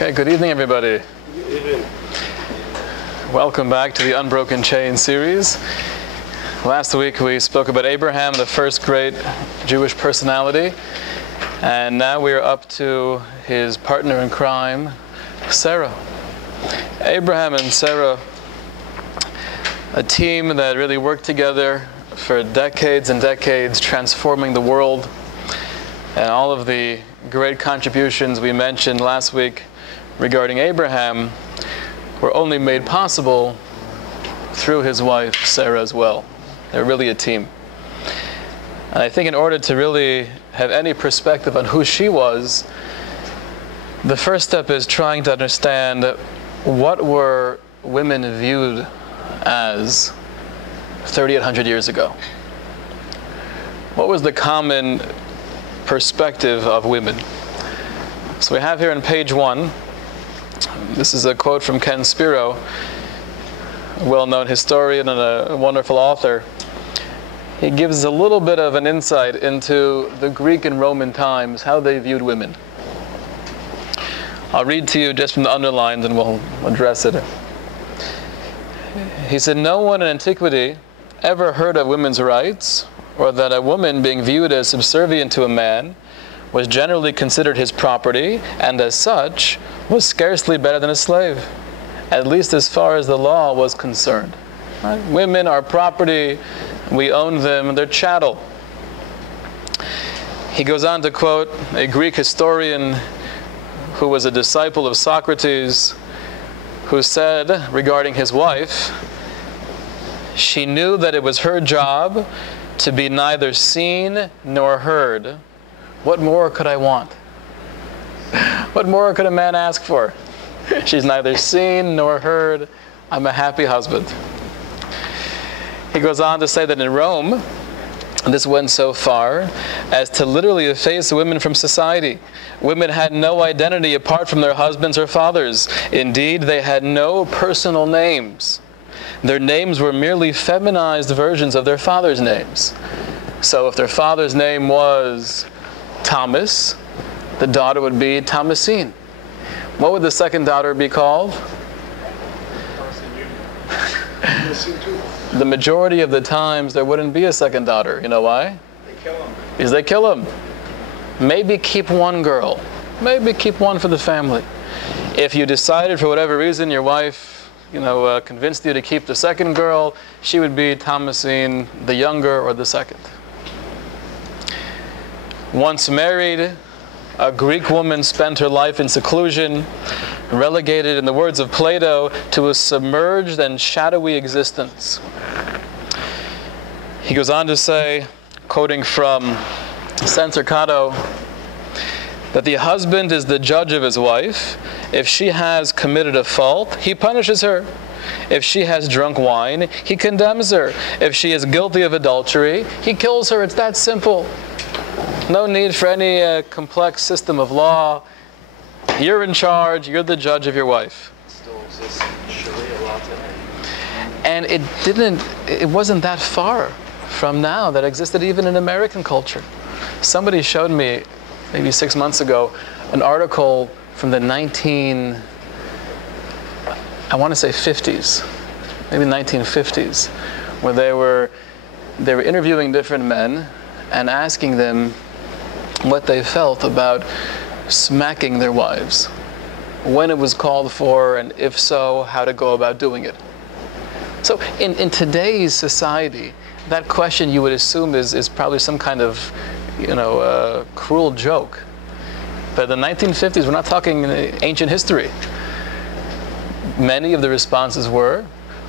Okay, good evening, everybody. Good evening. Welcome back to the Unbroken Chain series. Last week we spoke about Abraham, the first great Jewish personality, and now we are up to his partner in crime, Sarah. Abraham and Sarah, a team that really worked together for decades and decades, transforming the world, and all of the great contributions we mentioned last week regarding Abraham were only made possible through his wife, Sarah, as well. They're really a team. And I think in order to really have any perspective on who she was, the first step is trying to understand what were women viewed as 3,800 years ago. What was the common perspective of women? So we have here on page 1, this is a quote from Ken Spiro, a well-known historian and a wonderful author. He gives a little bit of an insight into the Greek and Roman times, how they viewed women. I'll read to you just from the underlines and we'll address it. He said, "No one in antiquity ever heard of women's rights, or that a woman being viewed as subservient to a man was generally considered his property, and as such was scarcely better than a slave, at least as far as the law was concerned." Right? Women are property, we own them, they're chattel. He goes on to quote a Greek historian who was a disciple of Socrates, who said regarding his wife, "She knew that it was her job to be neither seen nor heard. What more could I want?" What more could a man ask for? She's neither seen nor heard. I'm a happy husband. He goes on to say that in Rome, this went so far as to literally efface women from society. Women had no identity apart from their husbands or fathers. Indeed, they had no personal names. Their names were merely feminized versions of their father's names. So if their father's name was Thomas, the daughter would be Thomasine. What would the second daughter be called? The majority of the times there wouldn't be a second daughter. You know why? They kill them. Because they kill them. Maybe keep one girl. Maybe keep one for the family. If you decided for whatever reason your wife, convinced you to keep the second girl, she would be Thomasine, the younger or the second. Once married, a Greek woman spent her life in seclusion, relegated, in the words of Plato, to a submerged and shadowy existence. He goes on to say, quoting from Censor Cato, that the husband is the judge of his wife. If she has committed a fault, he punishes her. If she has drunk wine, he condemns her. If she is guilty of adultery, he kills her. It's that simple. No need for any complex system of law. You're in charge. You're the judge of your wife. It still exists in Sharia law today. And it wasn't that far from now that existed even in American culture. Somebody showed me, maybe 6 months ago, an article from the 50s, maybe 1950s, where they were interviewing different men and asking them what they felt about smacking their wives, when it was called for, and if so, how to go about doing it. So in today's society, that question you would assume is probably some kind of cruel joke. But in the 1950s, we're not talking ancient history. Many of the responses were,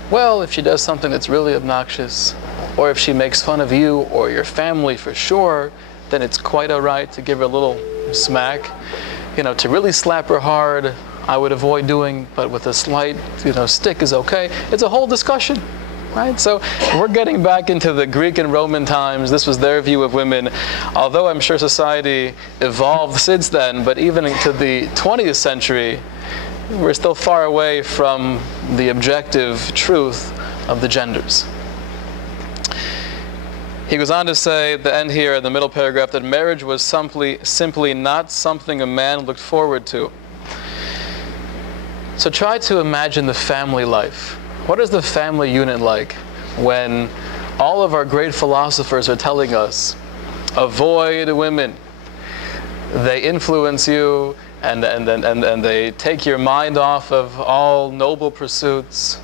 well, if she does something that's really obnoxious, or if she makes fun of you or your family for sure, then it's quite all right to give her a little smack. To really slap her hard, I would avoid doing, but with a slight, stick is okay. It's a whole discussion, right? So we're getting back into the Greek and Roman times. This was their view of women. Although I'm sure society evolved since then, but even into the 20th century, we're still far away from the objective truth of the genders. He goes on to say at the end here, in the middle paragraph, that marriage was simply not something a man looked forward to. So try to imagine the family life. What is the family unit like when all of our great philosophers are telling us, avoid women. They influence you and they take your mind off of all noble pursuits.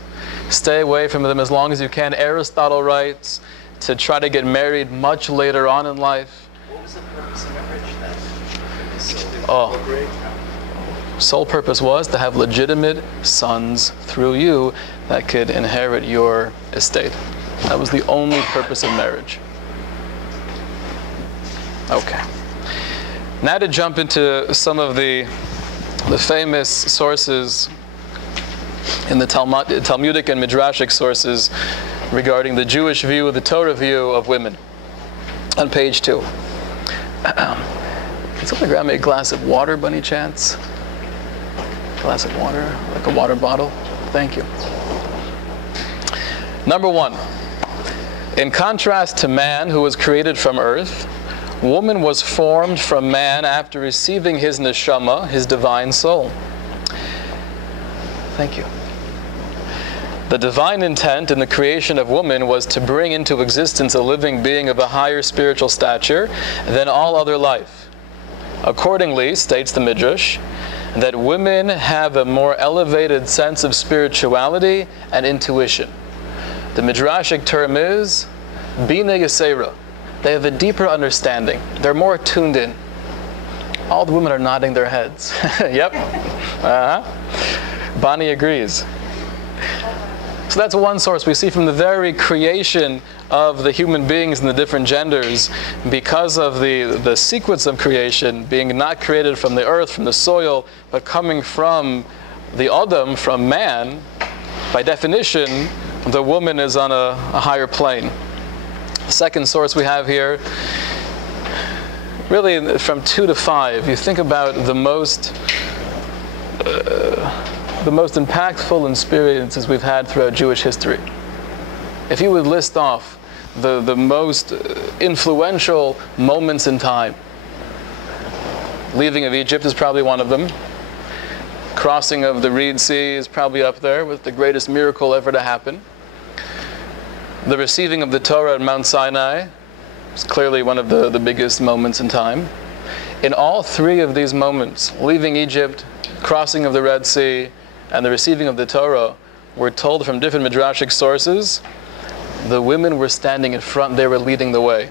Stay away from them as long as you can. Aristotle writes to try to get married much later on in life. What was the purpose of marriage then? Sole purpose was to have legitimate sons through you that could inherit your estate. That was the only purpose of marriage. Okay. Now to jump into some of the famous sources in the Talmudic and Midrashic sources regarding the Jewish view, the Torah view of women. On page 2. Can somebody grab me a glass of water by any chance? Glass of water, like a water bottle. Thank you. Number 1. In contrast to man, who was created from earth, woman was formed from man after receiving his neshama, his divine soul. Thank you. The divine intent in the creation of woman was to bring into existence a living being of a higher spiritual stature than all other life. Accordingly, states the Midrash, that women have a more elevated sense of spirituality and intuition. The Midrashic term is Bina Yasera. They have a deeper understanding. They're more tuned in. All the women are nodding their heads. Yep. Bonnie agrees. So that's one source we see from the very creation of the human beings and the different genders, because of the sequence of creation being not created from the earth, from the soil, but coming from the Adam, from man. By definition, the woman is on a higher plane. The second source we have here, really from 2 to 5, you think about the most impactful experiences we've had throughout Jewish history. If you would list off the most influential moments in time, leaving of Egypt is probably one of them. Crossing of the Red Sea is probably up there with the greatest miracle ever to happen. The receiving of the Torah at Mount Sinai is clearly one of the biggest moments in time. In all 3 of these moments, leaving Egypt, crossing of the Red Sea, and the receiving of the Torah, we're told from different Midrashic sources, the women were standing in front, they were leading the way.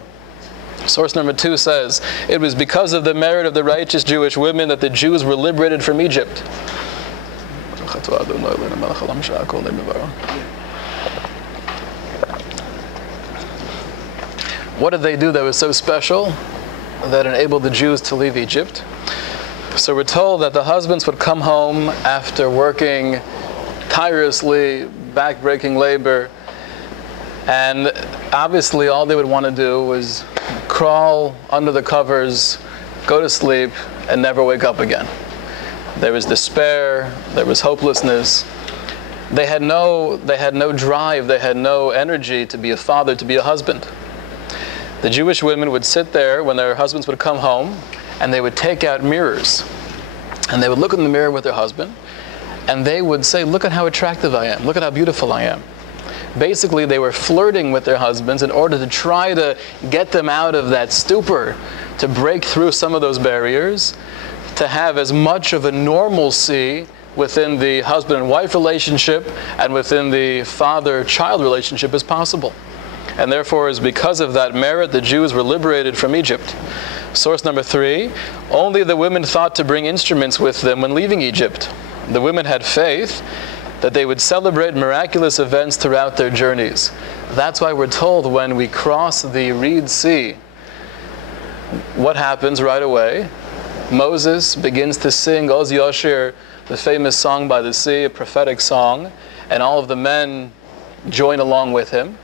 Source number 2 says, it was because of the merit of the righteous Jewish women that the Jews were liberated from Egypt. What did they do that was so special that enabled the Jews to leave Egypt? So we're told that the husbands would come home after working tirelessly, back-breaking labor, and obviously all they would want to do was crawl under the covers, go to sleep, and never wake up again. There was despair, there was hopelessness. They had no drive, they had no energy to be a father, to be a husband. The Jewish women would sit there when their husbands would come home, and they would take out mirrors, and they would look in the mirror with their husband, and they would say, look at how attractive I am, look at how beautiful I am. Basically, they were flirting with their husbands in order to try to get them out of that stupor, to break through some of those barriers, to have as much of a normalcy within the husband and wife relationship and within the father-child relationship as possible. And therefore, it's because of that merit the Jews were liberated from Egypt. Source number 3, only the women thought to bring instruments with them when leaving Egypt. The women had faith that they would celebrate miraculous events throughout their journeys. That's why we're told when we cross the Red Sea, what happens right away? Moses begins to sing Oz Yoshir, the famous song by the sea, a prophetic song, and all of the men join along with him.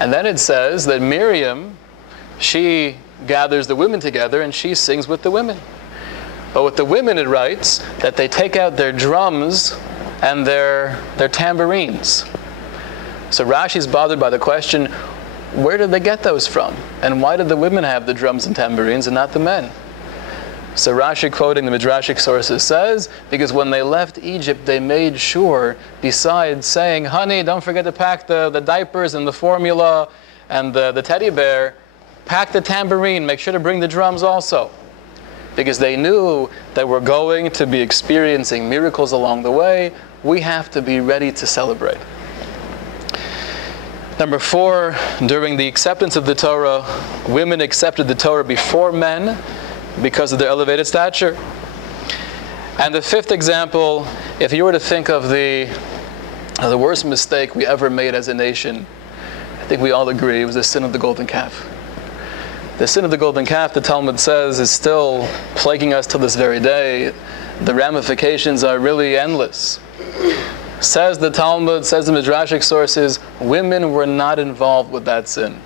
And then it says that Miriam, she gathers the women together and she sings with the women. But with the women it writes that they take out their drums and their tambourines. So Rashi's bothered by the question, where did they get those from? And why did the women have the drums and tambourines and not the men? So Rashi, quoting the Midrashic sources, says, because when they left Egypt, they made sure, besides saying, honey, don't forget to pack the diapers and the formula and the teddy bear, pack the tambourine, make sure to bring the drums also. Because they knew that we're going to be experiencing miracles along the way. We have to be ready to celebrate. Number 4, during the acceptance of the Torah, women accepted the Torah before men because of their elevated stature. And the 5th example, if you were to think of the worst mistake we ever made as a nation, I think we all agree it was the sin of the golden calf. The sin of the golden calf, the Talmud says, is still plaguing us to this very day. The ramifications are really endless. Says the Talmud, says the Midrashic sources, women were not involved with that sin.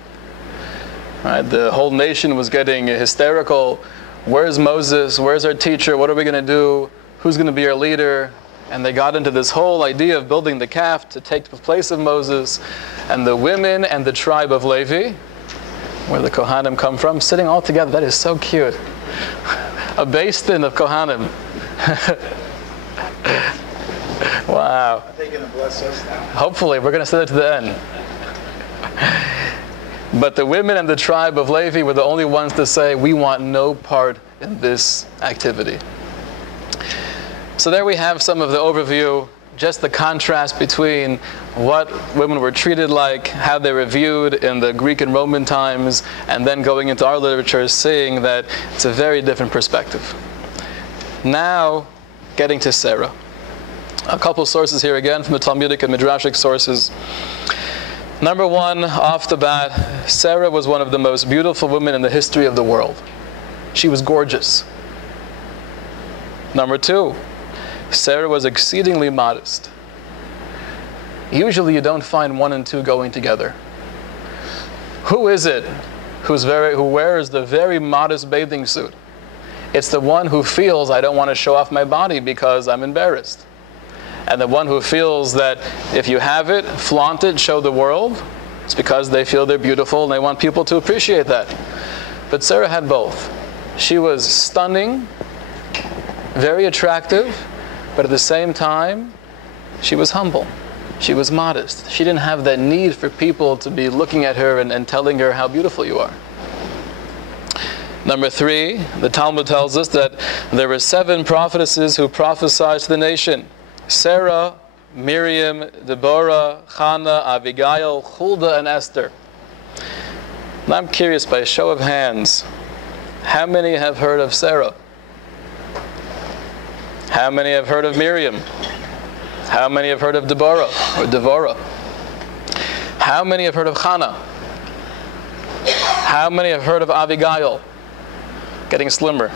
Right? The whole nation was getting hysterical. Where's Moses? Where's our teacher? What are we going to do? Who's going to be our leader? And they got into this whole idea of building the calf to take the place of Moses. And the women and the tribe of Levi, where the Kohanim come from, sitting all together. That is so cute. A basin of Kohanim. Wow. Are they going to bless us now? Hopefully, we're going to say that to the end. But the women and the tribe of Levi were the only ones to say, we want no part in this activity. So there we have some of the overview, just the contrast between what women were treated like, how they were viewed in the Greek and Roman times, and then going into our literature, seeing that it's a very different perspective. Now, getting to Sarah. A couple sources here again from the Talmudic and Midrashic sources. Number 1, off the bat, Sarah was one of the most beautiful women in the history of the world. She was gorgeous. Number 2, Sarah was exceedingly modest. Usually you don't find 1 and 2 going together. Who is it who wears the very modest bathing suit? It's the one who feels, I don't want to show off my body because I'm embarrassed. And the one who feels that if you have it, flaunt it, show the world, it's because they feel they're beautiful and they want people to appreciate that. But Sarah had both. She was stunning, very attractive, but at the same time, she was humble. She was modest. She didn't have that need for people to be looking at her and telling her how beautiful you are. Number 3, the Talmud tells us that there were 7 prophetesses who prophesied to the nation. Sarah, Miriam, Deborah, Hannah, Abigail, Huldah, and Esther. Now I'm curious, by a show of hands, how many have heard of Sarah? How many have heard of Miriam? How many have heard of Deborah or Devorah? How many have heard of Hannah? How many have heard of Abigail? Getting slimmer.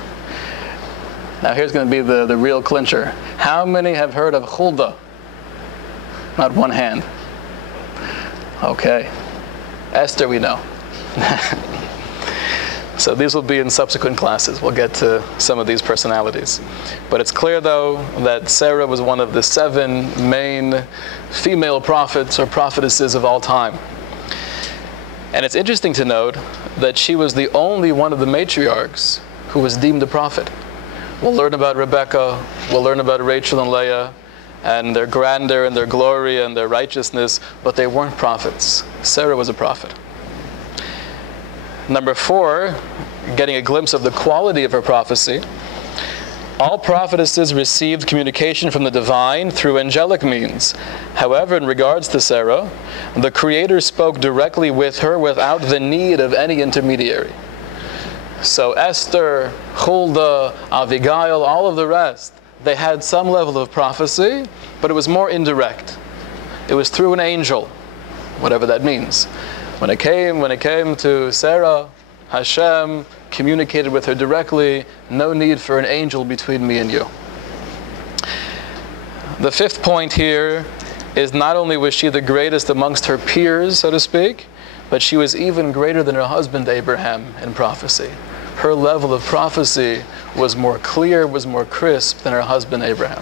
Now here's going to be the real clincher. How many have heard of Huldah? Not one hand. Okay. Esther we know. So these will be in subsequent classes. We'll get to some of these personalities. But it's clear, though, that Sarah was one of the 7 main female prophets or prophetesses of all time. And it's interesting to note that she was the only one of the matriarchs who was deemed a prophet. We'll learn about Rebecca, we'll learn about Rachel and Leah, and their grandeur and their glory and their righteousness, but they weren't prophets. Sarah was a prophet. Number 4, getting a glimpse of the quality of her prophecy. All prophetesses received communication from the divine through angelic means. However, in regards to Sarah, the Creator spoke directly with her without the need of any intermediary. So Esther, Huldah, Abigail, all of the rest, they had some level of prophecy, but it was more indirect. It was through an angel, whatever that means. When it came to Sarah, Hashem communicated with her directly, no need for an angel between me and you. The 5th point here is not only was she the greatest amongst her peers, so to speak, but she was even greater than her husband Abraham in prophecy. Her level of prophecy was more clear, was more crisp than her husband Abraham.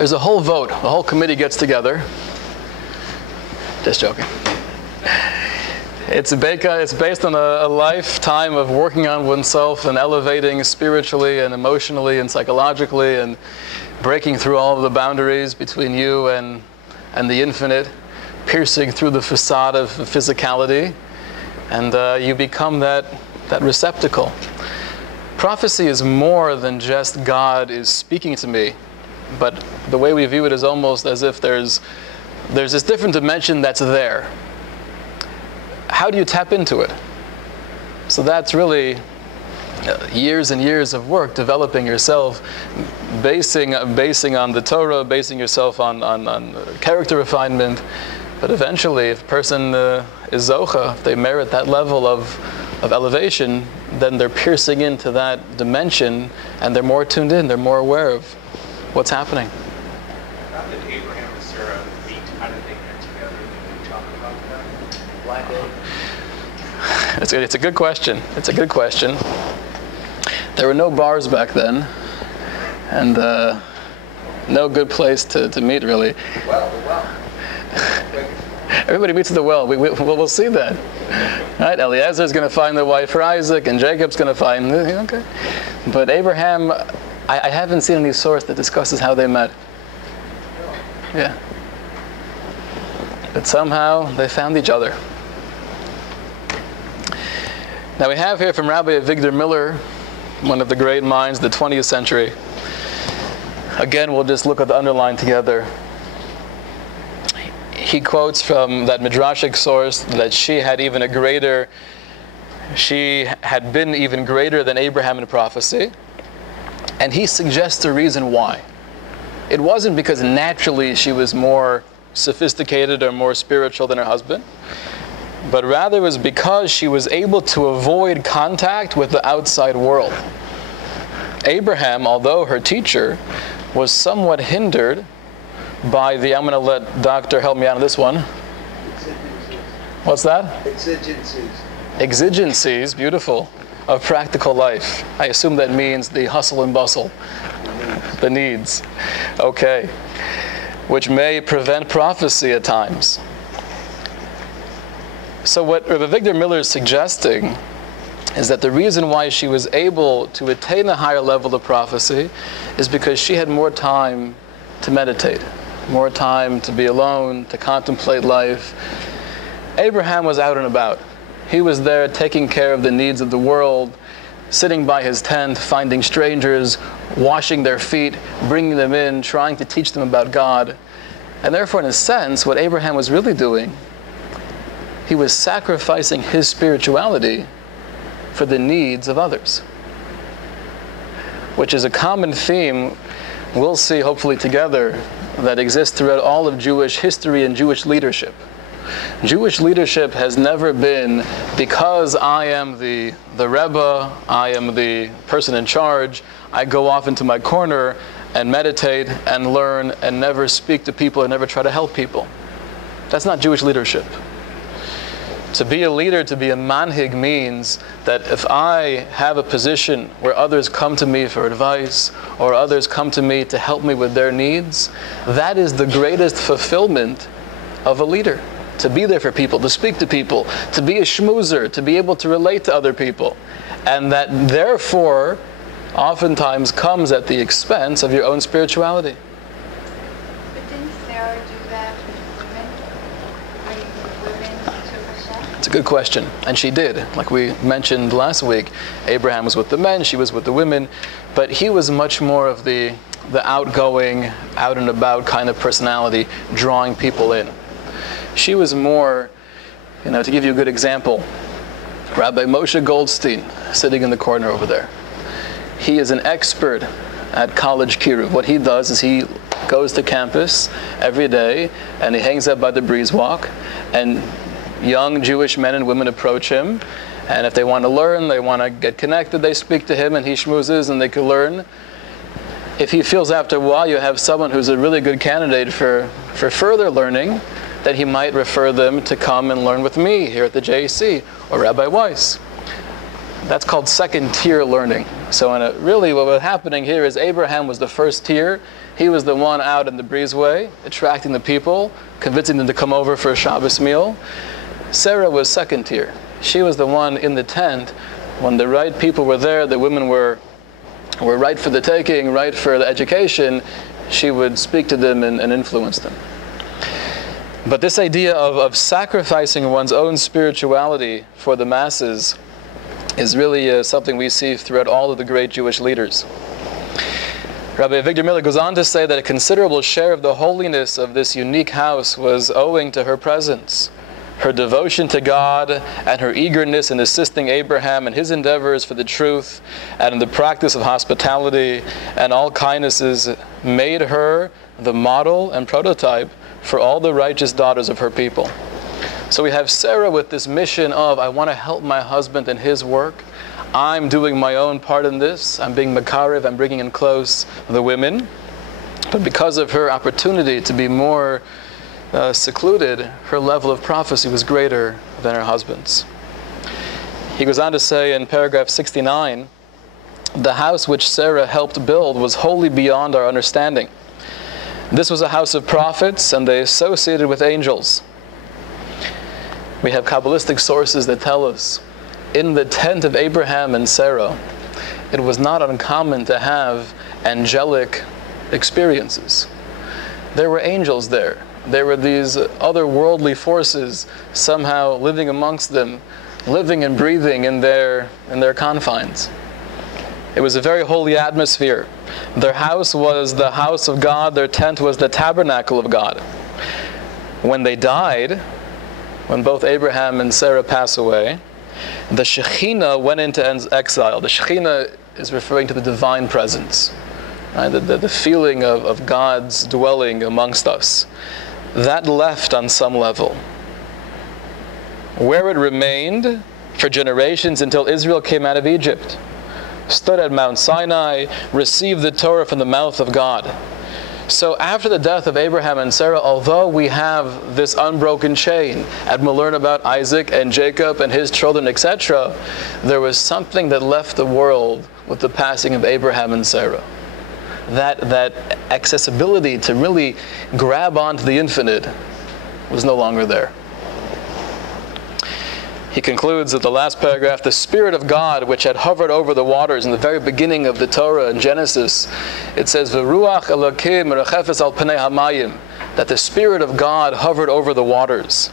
there's a whole vote. The whole committee gets together. Just joking. It's based on a lifetime of working on oneself and elevating spiritually and emotionally and psychologically and breaking through all of the boundaries between you and the infinite, piercing through the facade of physicality, and you become that receptacle. Prophecy is more than just God is speaking to me, but the way we view it is almost as if there's this different dimension that's there. How do you tap into it? So that's really years and years of work, developing yourself, basing on the Torah, basing yourself on character refinement. But eventually, if a person is zocha, if they merit that level of elevation, then they're piercing into that dimension, and they're more tuned in, they're more aware of what's happening. How did Abraham and Sarah meet? How did they get together? Did you talk about that? Blind date? It's a good question. It's a good question. There were no bars back then, and no good place to meet, really. Well. Everybody meets at the well. We'll see that. Right? Eliezer's going to find the wife for Isaac, and Jacob's going to find... Okay. But Abraham, I haven't seen any source that discusses how they met. Yeah. But somehow they found each other. Now we have here from Rabbi Avigdor Miller, one of the great minds of the 20th century. Again, we'll just look at the underline together. He quotes from that midrashic source that she had been even greater than Abraham in prophecy. And he suggests a reason why. It wasn't because naturally she was more sophisticated or more spiritual than her husband, but rather it was because she was able to avoid contact with the outside world. Abraham, although her teacher, was somewhat hindered by the, I'm going to let Doctor help me out on this one. What's that? Exigencies, beautiful, of practical life. I assume that means the hustle and bustle, the needs. Okay. Which may prevent prophecy at times. So what Rabbi Avigdor Miller is suggesting is that the reason why she was able to attain a higher level of prophecy is because she had more time to meditate, more time to be alone, to contemplate life. Abraham was out and about. He was there taking care of the needs of the world, sitting by his tent, finding strangers, washing their feet, bringing them in, trying to teach them about God. And therefore, in a sense, what Abraham was really doing, he was sacrificing his spirituality for the needs of others, which is a common theme we'll see hopefully together that exists throughout all of Jewish history and Jewish leadership. Jewish leadership has never been, because I am the Rebbe, I am the person in charge, I go off into my corner and meditate and learn and never speak to people and never try to help people. That's not Jewish leadership. To be a leader, to be a manhig, means that if I have a position where others come to me for advice or others come to me to help me with their needs, that is the greatest fulfillment of a leader. To be there for people, to speak to people, to be a schmoozer, to be able to relate to other people. And that therefore oftentimes comes at the expense of your own spirituality. But didn't Sarah do that with women? Women took Hashem? It's a good question, and she did. Like we mentioned last week, Abraham was with the men, she was with the women, but he was much more of the outgoing, out and about kind of personality, drawing people in. She was more, to give you a good example, Rabbi Moshe Goldstein, sitting in the corner over there. He is an expert at College Kiruv. What he does is he goes to campus every day and he hangs out by the breeze walk, and young Jewish men and women approach him, and if they want to learn, they want to get connected, they speak to him and he schmoozes and they can learn. If he feels after a while you have someone who's a really good candidate for further learning, that he might refer them to come and learn with me here at the JC or Rabbi Weiss. That's called second-tier learning. So really what was happening here is Abraham was the first tier. He was the one out in the breezeway, attracting the people, convincing them to come over for a Shabbos meal. Sarah was second tier. She was the one in the tent. When the right people were there, the women were right for the taking, right for the education, she would speak to them and influence them. But this idea of sacrificing one's own spirituality for the masses is really something we see throughout all of the great Jewish leaders. Rabbi Victor Miller goes on to say that a considerable share of the holiness of this unique house was owing to her presence, her devotion to God, and her eagerness in assisting Abraham in his endeavors for the truth and in the practice of hospitality and all kindnesses made her the model and prototype for all the righteous daughters of her people. So we have Sarah with this mission of, I want to help my husband in his work. I'm doing my own part in this. I'm being makarev, I'm bringing in close the women. But because of her opportunity to be more secluded, her level of prophecy was greater than her husband's. He goes on to say in paragraph 69, the house which Sarah helped build was wholly beyond our understanding. This was a house of prophets, and they associated with angels. We have Kabbalistic sources that tell us, in the tent of Abraham and Sarah, it was not uncommon to have angelic experiences. There were angels there. There were these otherworldly forces somehow living amongst them, living and breathing in their confines. It was a very holy atmosphere. Their house was the house of God. Their tent was the tabernacle of God. When they died, when both Abraham and Sarah pass away, the Shekhinah went into exile. The Shekhinah is referring to the divine presence, right? The feeling of God's dwelling amongst us. That left on some level. Where it remained for generations until Israel came out of Egypt, stood at Mount Sinai, received the Torah from the mouth of God. So after the death of Abraham and Sarah, although we have this unbroken chain, and we'll learn about Isaac and Jacob and his children, etc., there was something that left the world with the passing of Abraham and Sarah. That accessibility to really grab onto the infinite was no longer there. He concludes at the last paragraph, the Spirit of God, which had hovered over the waters in the very beginning of the Torah in Genesis, it says, V'ruach Elokim merachefes al pnei hamayim, that the Spirit of God hovered over the waters.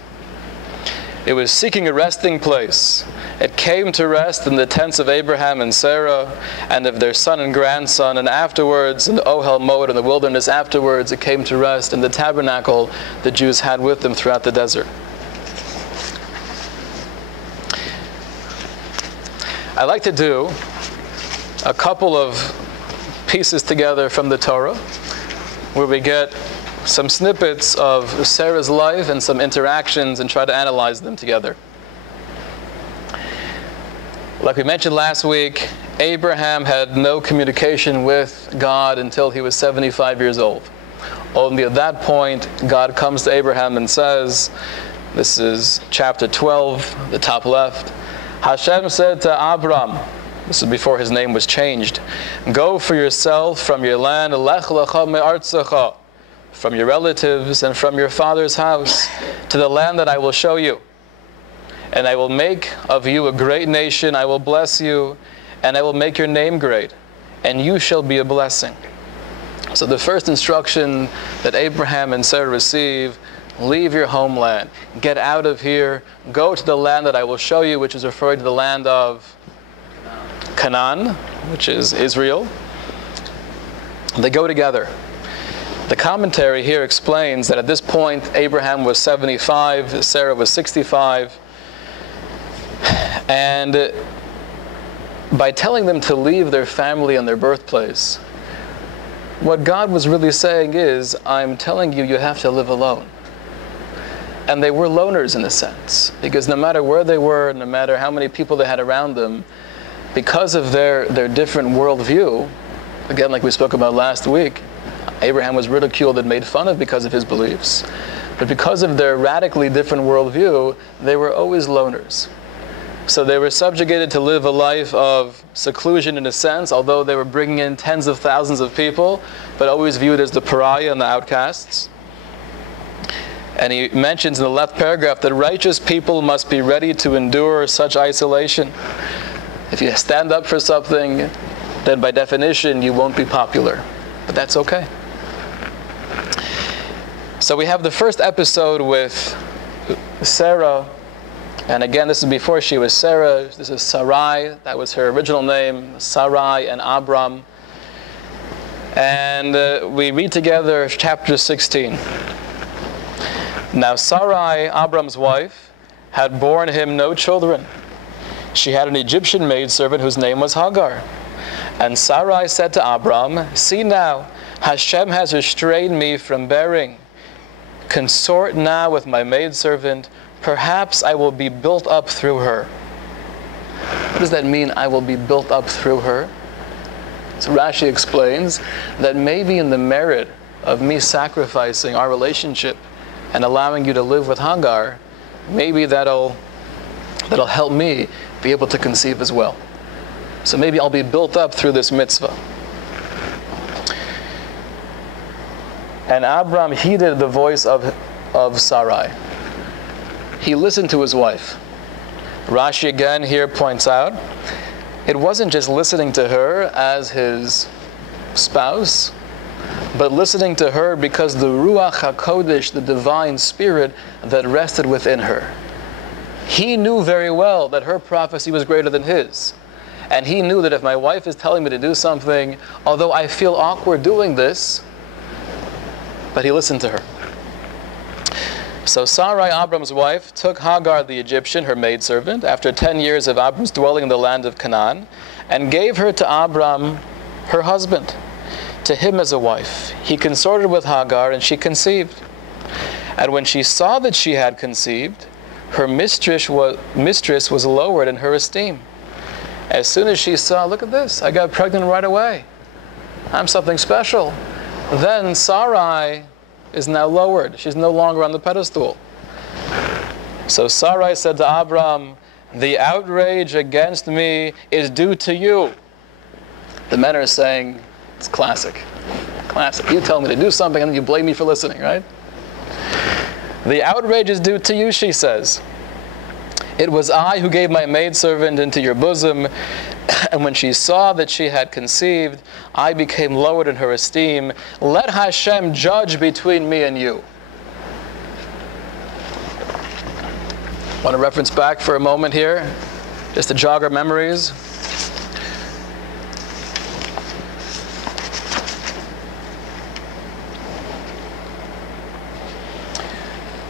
It was seeking a resting place. It came to rest in the tents of Abraham and Sarah and of their son and grandson, and afterwards in the Ohel Moed in the wilderness afterwards, it came to rest in the tabernacle the Jews had with them throughout the desert. I like to do a couple of pieces together from the Torah where we get some snippets of Sarah's life and some interactions and try to analyze them together. Like we mentioned last week, Abraham had no communication with God until he was 75 years old. Only at that point, God comes to Abraham and says, this is chapter 12, the top left, Hashem said to Abram, this is before his name was changed, go for yourself from your land, lech lecha me'artzecha, from your relatives and from your father's house, to the land that I will show you. And I will make of you a great nation, I will bless you, and I will make your name great, and you shall be a blessing. So the first instruction that Abraham and Sarah receive, leave your homeland, get out of here, go to the land that I will show you, which is referring to the land of Canaan, which is Israel. They go together. The commentary here explains that at this point, Abraham was 75, Sarah was 65, and by telling them to leave their family and their birthplace, what God was really saying is, I'm telling you, you have to live alone. And they were loners in a sense, because no matter where they were, no matter how many people they had around them, because of their different worldview, again, like we spoke about last week, Abraham was ridiculed and made fun of because of his beliefs. But because of their radically different worldview, they were always loners. So they were subjugated to live a life of seclusion in a sense, although they were bringing in tens of thousands of people, but always viewed as the pariah and the outcasts. And he mentions in the left paragraph that righteous people must be ready to endure such isolation. If you stand up for something, then by definition you won't be popular. But that's okay. So we have the first episode with Sarah. And again, this is before she was Sarah. This is Sarai. That was her original name, Sarai and Abram. And we read together chapter 16. Now Sarai, Abram's wife, had borne him no children. She had an Egyptian maidservant whose name was Hagar. And Sarai said to Abram, "See now, Hashem has restrained me from bearing. Consort now with my maidservant. Perhaps I will be built up through her." What does that mean, I will be built up through her? So Rashi explains that maybe in the merit of me sacrificing our relationship and allowing you to live with Hagar, maybe that'll help me be able to conceive as well. So maybe I'll be built up through this mitzvah. And Abram heeded the voice of Sarai. He listened to his wife. Rashi again here points out, it wasn't just listening to her as his spouse, but listening to her because the Ruach HaKodesh, the divine spirit that rested within her. He knew very well that her prophecy was greater than his. And he knew that if my wife is telling me to do something, although I feel awkward doing this, but he listened to her. So Sarai, Abram's wife, took Hagar the Egyptian, her maidservant, after 10 years of Abram's dwelling in the land of Canaan, and gave her to Abram, her husband, to him as a wife. He consorted with Hagar, and she conceived. And when she saw that she had conceived, her mistress was lowered in her esteem. As soon as she saw, look at this, I got pregnant right away. I'm something special. Then Sarai is now lowered. She's no longer on the pedestal. So Sarai said to Abram, "The outrage against me is due to you." The men are saying, it's classic. Classic. You tell me to do something and then you blame me for listening, right? "The outrage is due to you," she says. "It was I who gave my maidservant into your bosom, and when she saw that she had conceived, I became lowered in her esteem. Let Hashem judge between me and you." Want to reference back for a moment here, just to jog our memories.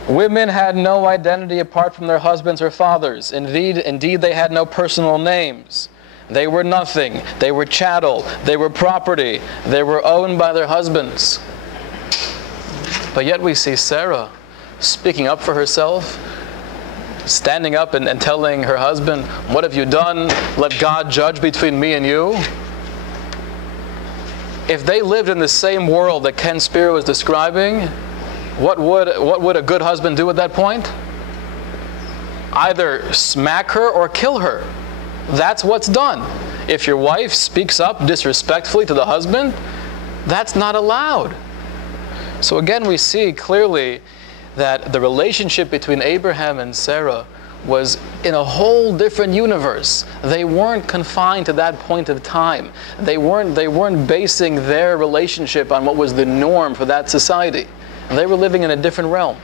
Women had no identity apart from their husbands or fathers. Indeed, they had no personal names. They were nothing. They were chattel. They were property. They were owned by their husbands. But yet we see Sarah speaking up for herself, standing up and telling her husband, "What have you done? Let God judge between me and you." If they lived in the same world that Ken Spiro was describing, what would a good husband do at that point? Either smack her or kill her. That's what's done. If your wife speaks up disrespectfully to the husband, that's not allowed. So again, we see clearly that the relationship between Abraham and Sarah was in a whole different universe. They weren't confined to that point of time. They weren't basing their relationship on what was the norm for that society. They were living in a different realm.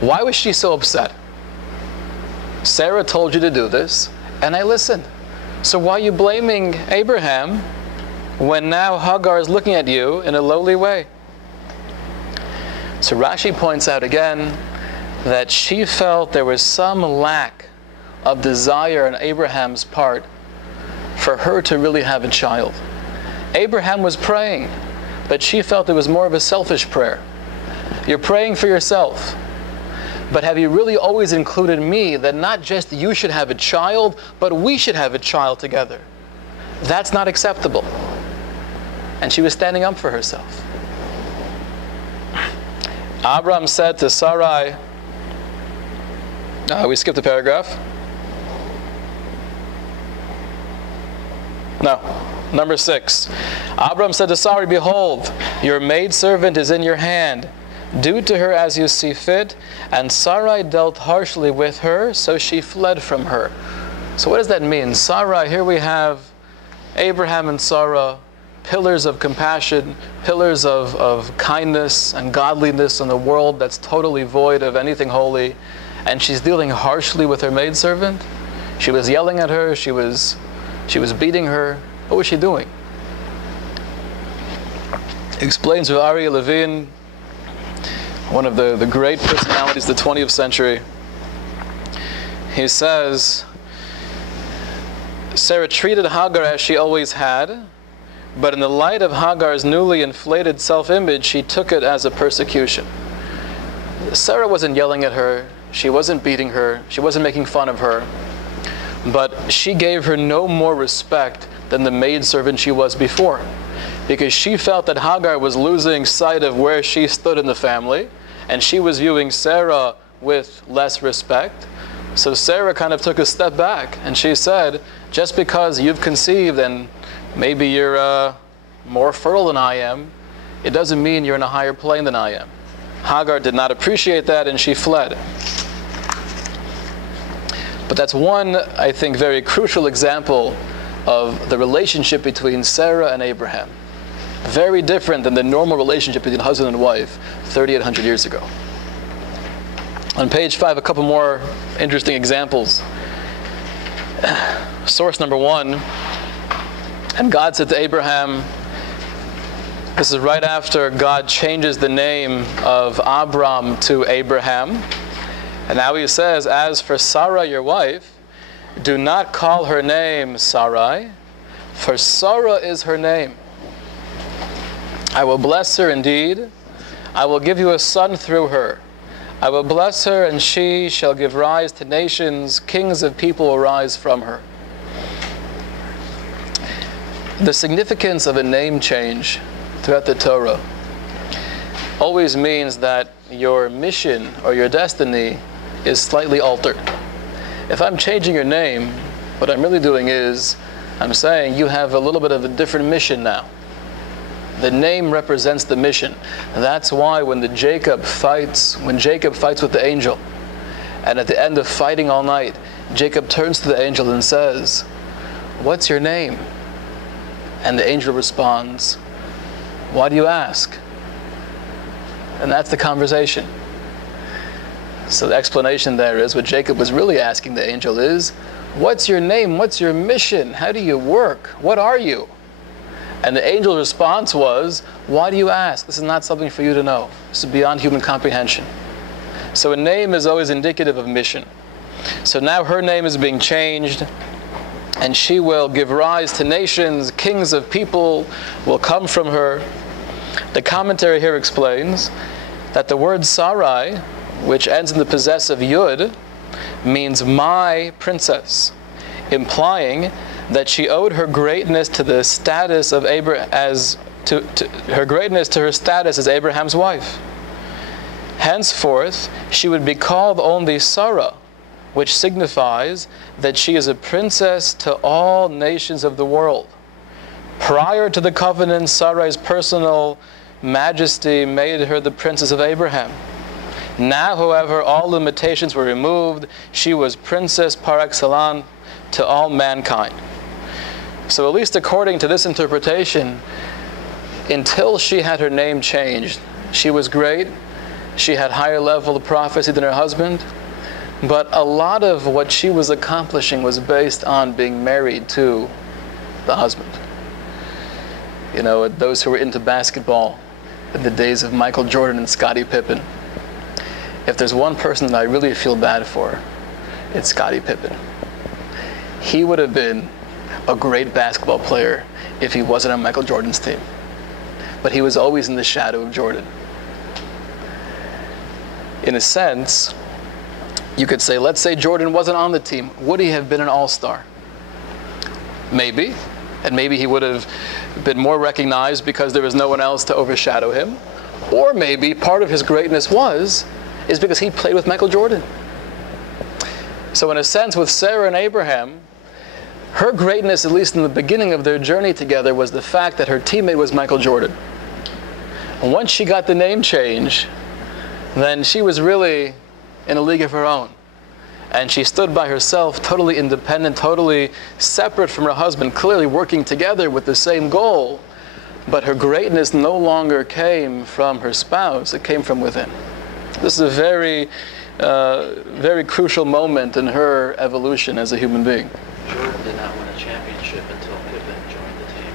Why was she so upset? Sarah told you to do this, and I listened. So why are you blaming Abraham when now Hagar is looking at you in a lowly way? So Rashi points out again that she felt there was some lack of desire on Abraham's part for her to really have a child. Abraham was praying, but she felt it was more of a selfish prayer. You're praying for yourself, but have you really always included me, that not just you should have a child, but we should have a child together? That's not acceptable. And she was standing up for herself. Abram said to Sarai, we skipped a paragraph. No. Number 6. Abram said to Sarai, behold, your maidservant is in your hand. Do to her as you see fit. And Sarai dealt harshly with her, so she fled from her. So what does that mean? Sarai, here we have Abraham and Sarah, pillars of compassion, pillars of kindness and godliness in a world that's totally void of anything holy. And she's dealing harshly with her maidservant. She was yelling at her. She was beating her. What was she doing? Explains with Ari Levine, one of the great personalities of the 20th century. He says, Sarah treated Hagar as she always had, but in the light of Hagar's newly inflated self-image, she took it as a persecution. Sarah wasn't yelling at her. She wasn't beating her. She wasn't making fun of her. But she gave her no more respect than the maidservant she was before, because she felt that Hagar was losing sight of where she stood in the family, and she was viewing Sarah with less respect. So Sarah kind of took a step back, and she said, just because you've conceived and maybe you're more fertile than I am, it doesn't mean you're in a higher plane than I am. Hagar did not appreciate that, and she fled. But that's one, I think, very crucial example of the relationship between Sarah and Abraham. Very different than the normal relationship between husband and wife 3,800 years ago. On page 5, a couple more interesting examples. Source number 1, and God said to Abraham, this is right after God changes the name of Abram to Abraham. And now he says, as for Sarah your wife, do not call her name Sarai, for Sarah is her name. I will bless her indeed. I will give you a son through her. I will bless her, and she shall give rise to nations. Kings of people will rise from her. The significance of a name change throughout the Torah always means that your mission or your destiny is slightly altered. If I'm changing your name, what I'm really doing is I'm saying you have a little bit of a different mission now. The name represents the mission. That's why when Jacob fights with the angel, and at the end of fighting all night, Jacob turns to the angel and says, what's your name? And the angel responds, why do you ask? And that's the conversation. So the explanation there is what Jacob was really asking the angel is, what's your name? What's your mission? How do you work? What are you? And the angel's response was, why do you ask? This is not something for you to know. This is beyond human comprehension. So a name is always indicative of mission. So now her name is being changed, and she will give rise to nations. Kings of people will come from her. The commentary here explains that the word Sarai, which ends in the possessive yud, means my princess, implying that she owed her greatness to the status of her greatness to her status as Abraham's wife. Henceforth, she would be called only Sarah, which signifies that she is a princess to all nations of the world. Prior to the covenant, Sarai's personal majesty made her the princess of Abraham. Now, however, all limitations were removed. She was princess par excellence to all mankind. So at least according to this interpretation, until she had her name changed, she was great. She had higher level of prophecy than her husband. But a lot of what she was accomplishing was based on being married to the husband. You know, those who were into basketball in the days of Michael Jordan and Scottie Pippen, if there's one person that I really feel bad for, it's Scottie Pippen. He would have been a great basketball player if he wasn't on Michael Jordan's team. But he was always in the shadow of Jordan. In a sense, you could say, let's say Jordan wasn't on the team. Would he have been an all-star? Maybe. And maybe he would have been more recognized because there was no one else to overshadow him. Or maybe part of his greatness is because he played with Michael Jordan. So in a sense, with Sarah and Abraham, Her greatness, at least in the beginning of their journey together, was the fact that her teammate was Michael Jordan. And once she got the name change, then she was really in a league of her own. And she stood by herself, totally independent, totally separate from her husband, clearly working together with the same goal. But her greatness no longer came from her spouse, it came from within. This is a very, very crucial moment in her evolution as a human being. Jordan did not win a championship until Pippen joined the team.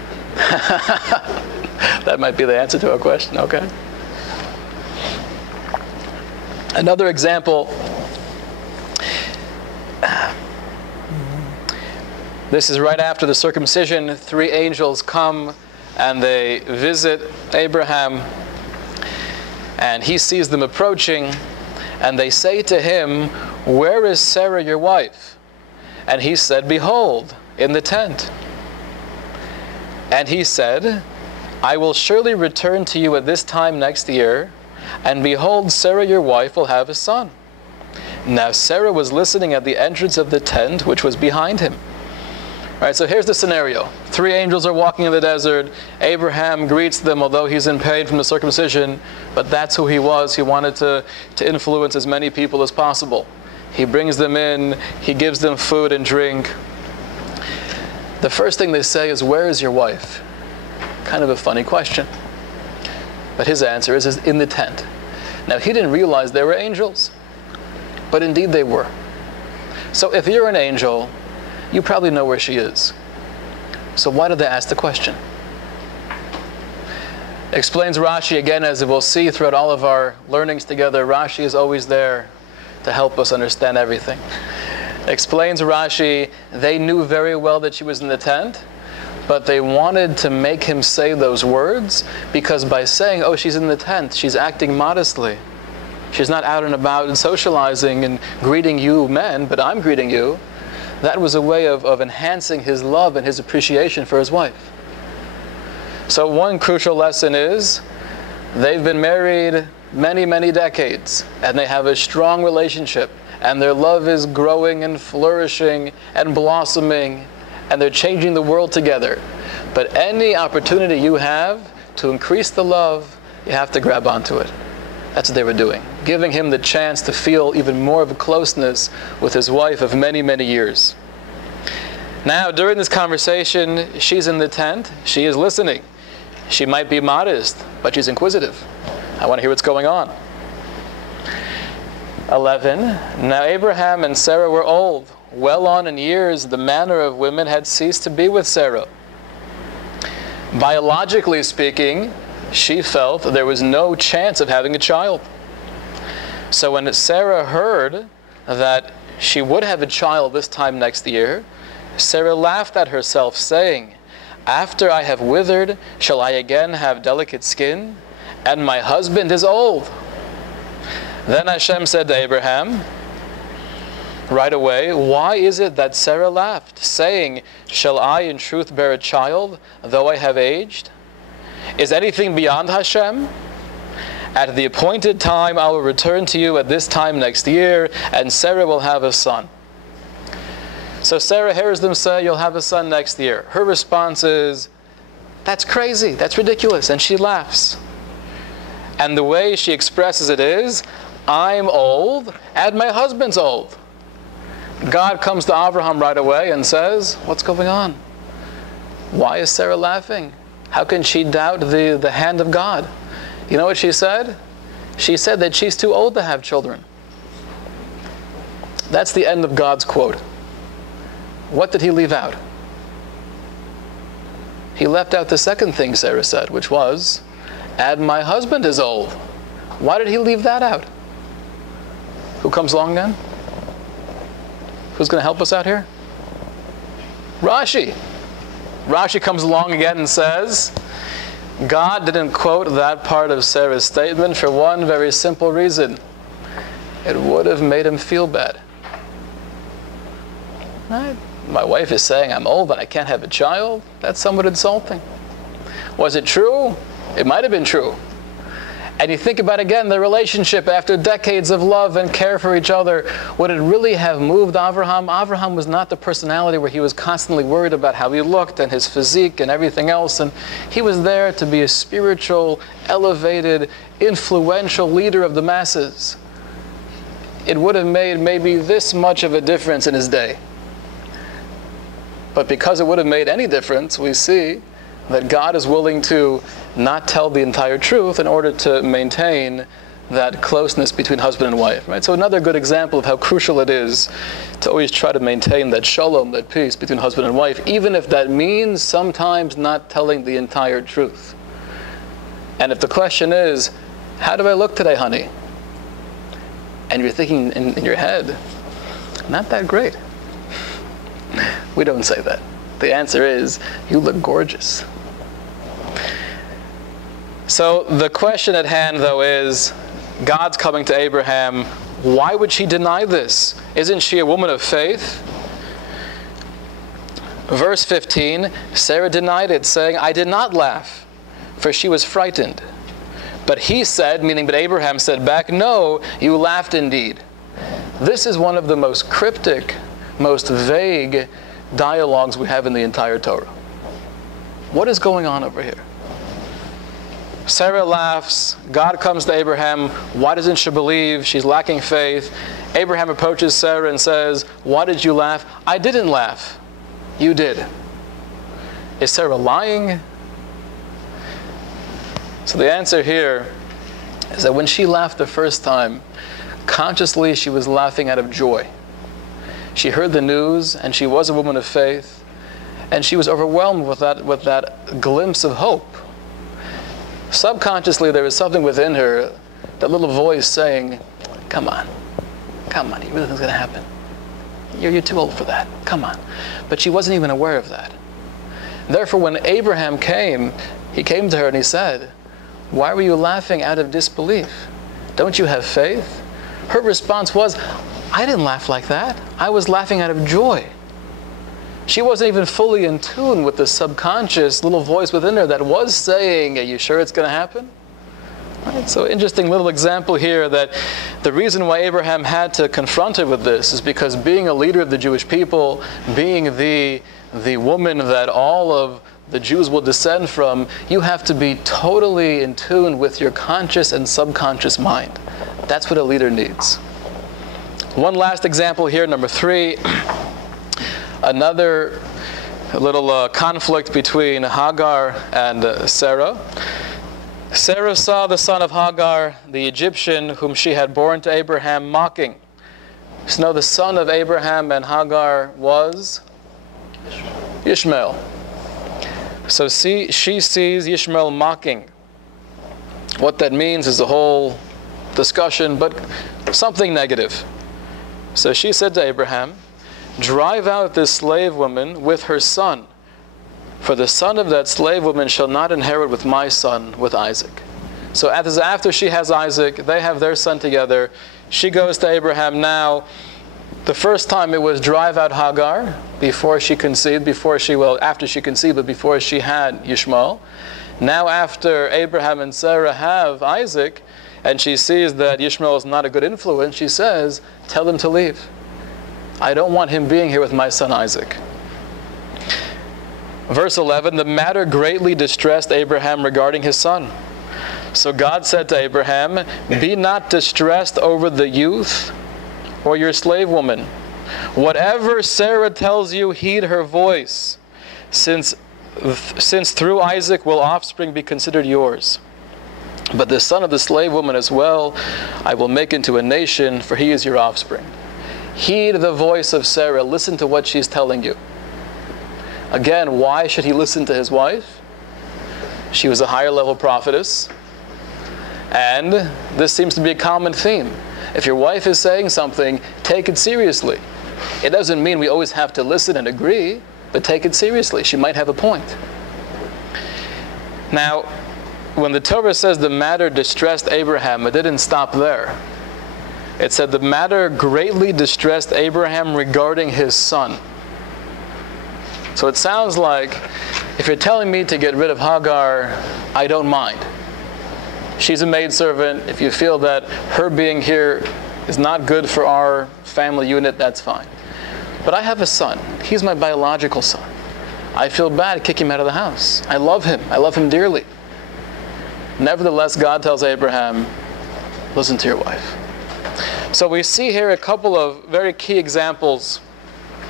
That might be the answer to our question, okay. Another example, this is right after the circumcision. 3 angels come and they visit Abraham, and he sees them approaching, and they say to him, "Where is Sarah your wife?" And he said, "Behold, in the tent." And he said, "I will surely return to you at this time next year, and behold, Sarah your wife will have a son." Now Sarah was listening at the entrance of the tent, which was behind him. All right, so here's the scenario. 3 angels are walking in the desert. Abraham greets them, although he's in pain from the circumcision, but that's who he was. He wanted to influence as many people as possible. He brings them in, he gives them food and drink. The first thing they say is, "Where is your wife?" Kind of a funny question. But his answer is in the tent. Now, he didn't realize they were angels, but indeed they were. So if you're an angel, you probably know where she is. So why did they ask the question? Explains Rashi again, as we'll see throughout all of our learnings together. Rashi is always there to help us understand everything. Explains Rashi, they knew very well that she was in the tent, but they wanted to make him say those words, because by saying, "Oh, she's in the tent," she's acting modestly. She's not out and about and socializing and greeting you men, but I'm greeting you. That was a way of enhancing his love and his appreciation for his wife. So one crucial lesson is, they've been married many, many decades, and they have a strong relationship, and their love is growing and flourishing and blossoming, and they're changing the world together. But any opportunity you have to increase the love, you have to grab onto it. That's what they were doing, giving him the chance to feel even more of a closeness with his wife of many, many years. Now, during this conversation, she's in the tent, she is listening. She might be modest, but she's inquisitive. I want to hear what's going on. 11, now Abraham and Sarah were old, well on in years. The manner of women had ceased to be with Sarah. Biologically speaking, she felt there was no chance of having a child. So when Sarah heard that she would have a child this time next year, Sarah laughed at herself, saying, "After I have withered, shall I again have delicate skin? And my husband is old." Then Hashem said to Abraham, right away, "Why is it that Sarah laughed, saying, 'Shall I in truth bear a child, though I have aged?' Is anything beyond Hashem? At the appointed time I will return to you at this time next year, and Sarah will have a son." So Sarah hears them say, "You'll have a son next year." Her response is, "That's crazy, that's ridiculous," and she laughs. And the way she expresses it is, "I'm old, and my husband's old." God comes to Abraham right away and says, "What's going on? Why is Sarah laughing? How can she doubt the hand of God?" You know what she said? She said that she's too old to have children. That's the end of God's quote. What did he leave out? He left out the second thing Sarah said, which was, "And my husband is old." Why did he leave that out? Who comes along then? Who's going to help us out here? Rashi. Rashi comes along again and says, God didn't quote that part of Sarah's statement for one very simple reason. It would have made him feel bad. Right? My wife is saying I'm old and I can't have a child. That's somewhat insulting. Was it true? It might have been true. And you think about, again, the relationship after decades of love and care for each other. Would it really have moved Avraham? Avraham was not the personality where he was constantly worried about how he looked and his physique and everything else. And he was there to be a spiritual, elevated, influential leader of the masses. It would have made maybe this much of a difference in his day. But because it would have made any difference, we see that God is willing to not tell the entire truth in order to maintain that closeness between husband and wife. Right? So another good example of how crucial it is to always try to maintain that shalom, that peace between husband and wife, even if that means sometimes not telling the entire truth. And if the question is, how do I look today, honey? And you're thinking in your head, not that great. We don't say that. The answer is, you look gorgeous. So the question at hand, though, is, God's coming to Abraham. Why would she deny this? Isn't she a woman of faith? Verse 15, Sarah denied it, saying, I did not laugh, for she was frightened. But he said, meaning but Abraham said back, no, you laughed indeed. This is one of the most cryptic, most vague dialogues we have in the entire Torah. What is going on over here? Sarah laughs. God comes to Abraham. Why doesn't she believe? She's lacking faith. Abraham approaches Sarah and says, why did you laugh? I didn't laugh. You did. Is Sarah lying? So the answer here is that when she laughed the first time, consciously she was laughing out of joy. She heard the news, and she was a woman of faith, and she was overwhelmed with that glimpse of hope. Subconsciously, there was something within her, that little voice saying, come on, you really think it's going to happen? You're too old for that, come on. But she wasn't even aware of that. Therefore, when Abraham came, he came to her and he said, why were you laughing out of disbelief? Don't you have faith? Her response was, I didn't laugh like that. I was laughing out of joy. She wasn't even fully in tune with the subconscious little voice within her that was saying, are you sure it's going to happen? Right? So interesting little example here that the reason why Abraham had to confront her with this is because being a leader of the Jewish people, being the woman that all of the Jews will descend from, you have to be totally in tune with your conscious and subconscious mind. That's what a leader needs. One last example here, number 3. Another little conflict between Hagar and Sarah. Sarah saw the son of Hagar, the Egyptian, whom she had borne to Abraham, mocking. So now the son of Abraham and Hagar was Ishmael. So she sees Ishmael mocking. What that means is a whole discussion, but something negative. So she said to Abraham, drive out this slave woman with her son, for the son of that slave woman shall not inherit with my son, with Isaac. So after she has Isaac, they have their son together. She goes to Abraham now. The first time it was drive out Hagar before she conceived, after she conceived, but before she had Ishmael. Now after Abraham and Sarah have Isaac, and she sees that Ishmael is not a good influence, she says, tell him to leave. I don't want him being here with my son Isaac. Verse 11, the matter greatly distressed Abraham regarding his son. So God said to Abraham, be not distressed over the youth or your slave woman. Whatever Sarah tells you, heed her voice, since through Isaac will offspring be considered yours. But the son of the slave woman as well, I will make into a nation, for he is your offspring. Heed the voice of Sarah. Listen to what she's telling you. Again, why should he listen to his wife? She was a higher level prophetess. And this seems to be a common theme. If your wife is saying something, take it seriously. It doesn't mean we always have to listen and agree, but take it seriously. She might have a point. Now, when the Torah says the matter distressed Abraham, it didn't stop there. It said the matter greatly distressed Abraham regarding his son. So it sounds like, if you're telling me to get rid of Hagar, I don't mind. she's a maidservant. If you feel that her being here is not good for our family unit, that's fine. But I have a son. He's my biological son. I feel bad kicking him out of the house. I love him. I love him dearly. Nevertheless, God tells Abraham, listen to your wife. So we see here a couple of very key examples.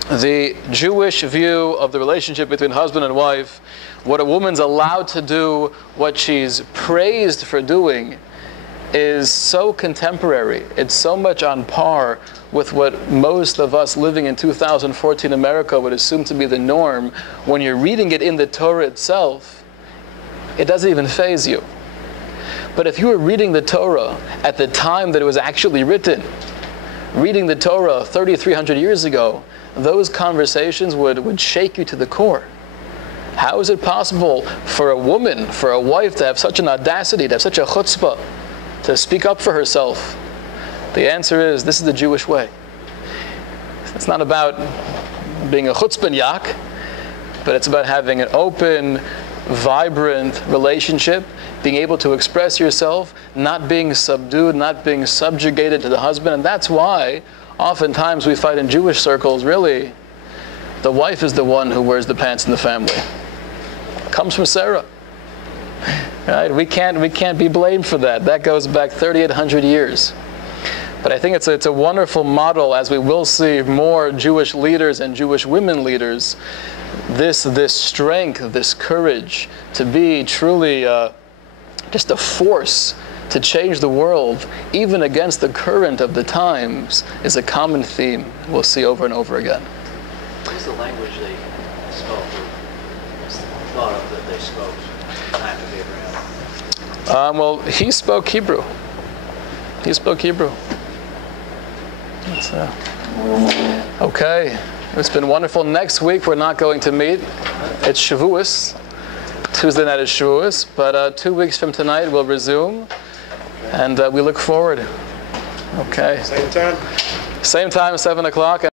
The Jewish view of the relationship between husband and wife, what a woman's allowed to do, what she's praised for doing, is so contemporary. It's so much on par with what most of us living in 2014 America would assume to be the norm. When you're reading it in the Torah itself, it doesn't even faze you. But if you were reading the Torah at the time that it was actually written, reading the Torah 3,300 years ago, those conversations would shake you to the core. How is it possible for a woman, for a wife, to have such an audacity, to have such a chutzpah, to speak up for herself? The answer is, this is the Jewish way. It's not about being a chutzpahniak, but it's about having an open, vibrant relationship, being able to express yourself, not being subdued, not being subjugated to the husband. And that's why oftentimes we find in Jewish circles, really, the wife is the one who wears the pants in the family. It comes from Sarah. Right? We can't be blamed for that. That goes back 3,800 years. But I think it's a wonderful model, as we will see more Jewish leaders and Jewish women leaders, this strength, this courage to be truly just a force to change the world, even against the current of the times, is a common theme we'll see over and over again. What was the language they spoke, or thought of that they spoke at the time of Abraham? Well, he spoke Hebrew. He spoke Hebrew. Okay. It's been wonderful. Next week we're not going to meet. It's Shavuos. Tuesday night is Shavuos. But 2 weeks from tonight we'll resume. And we look forward. Okay. Same time? Same time, 7 o'clock.